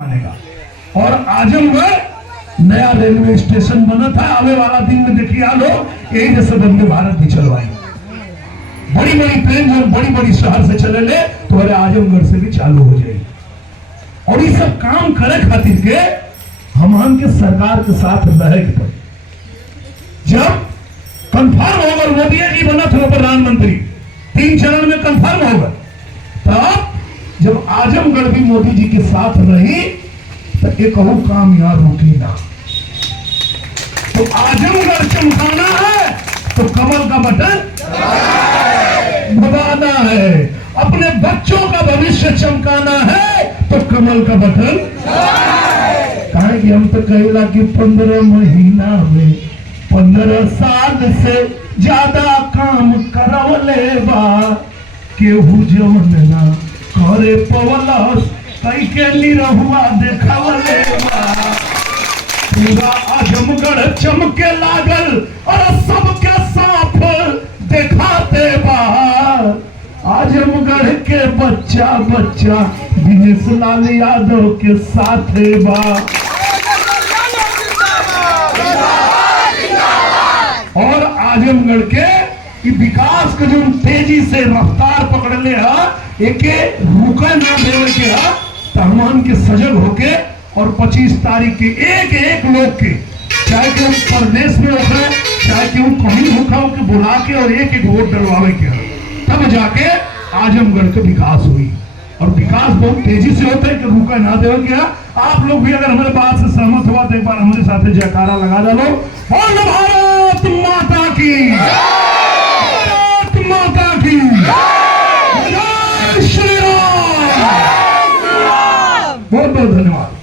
बनेगा। और आजमगढ़ नया रेलवे स्टेशन बना था, आने वाला दिन में देखिए आप लोग यही जैसे वंदे भारत भी चलवाई, बड़ी बड़ी ट्रेन जो बड़ी बड़ी शहर से चले ले तो अरे आजमगढ़ से भी चालू हो जाएगी। और ये सब काम करे खातिर के हम के सरकार के साथ रहे के पड़े। जब कंफर्म होगा मोदी जी बना था प्रधानमंत्री, 3 चरण में कंफर्म होगा, तब जब आजमगढ़ भी मोदी जी के साथ रही तो एक काम यहाँ रुकी ना। तो आजमगढ़ चमकाना है तो कमल का बटन दबाना है, अपने बच्चों का भविष्य चमकाना है तो कमल का बटन। कहा कि हम तो कहला कि 15 महीना में 15 साल से ज्यादा काम करवले बा, केहू जवन ना करे पवलस कई के निरहुआ देखावले बा। पूरा आजमगढ़ चमके लागल और सबके साफ देखाते बा। आजमगढ़ के बच्चा बच्चा दिनेश लाल यादव के साथ बा। और आजमगढ़ के विकास के जो तेजी से रफ्तार पकड़ले है, एक रुका ना देवे के है, तो हम के सजग होके और 25 तारीख के एक एक लोग के, चाहे कि प्रदेश में होगा चाहे कि कहीं होगा के बुला के और एक एक वोट डलवावे के है, तब जाके आजमगढ़ का विकास हुई। और विकास बहुत तेजी से होता है कि रुका ना देवे के है। आप लोग भी अगर हमारे बात से सहमत हुआ तो एक बार हमारे साथ जयकारा लगा डालो। बोल भारत माता की, भारत माता की, जय श्री राम। बहुत बहुत धन्यवाद।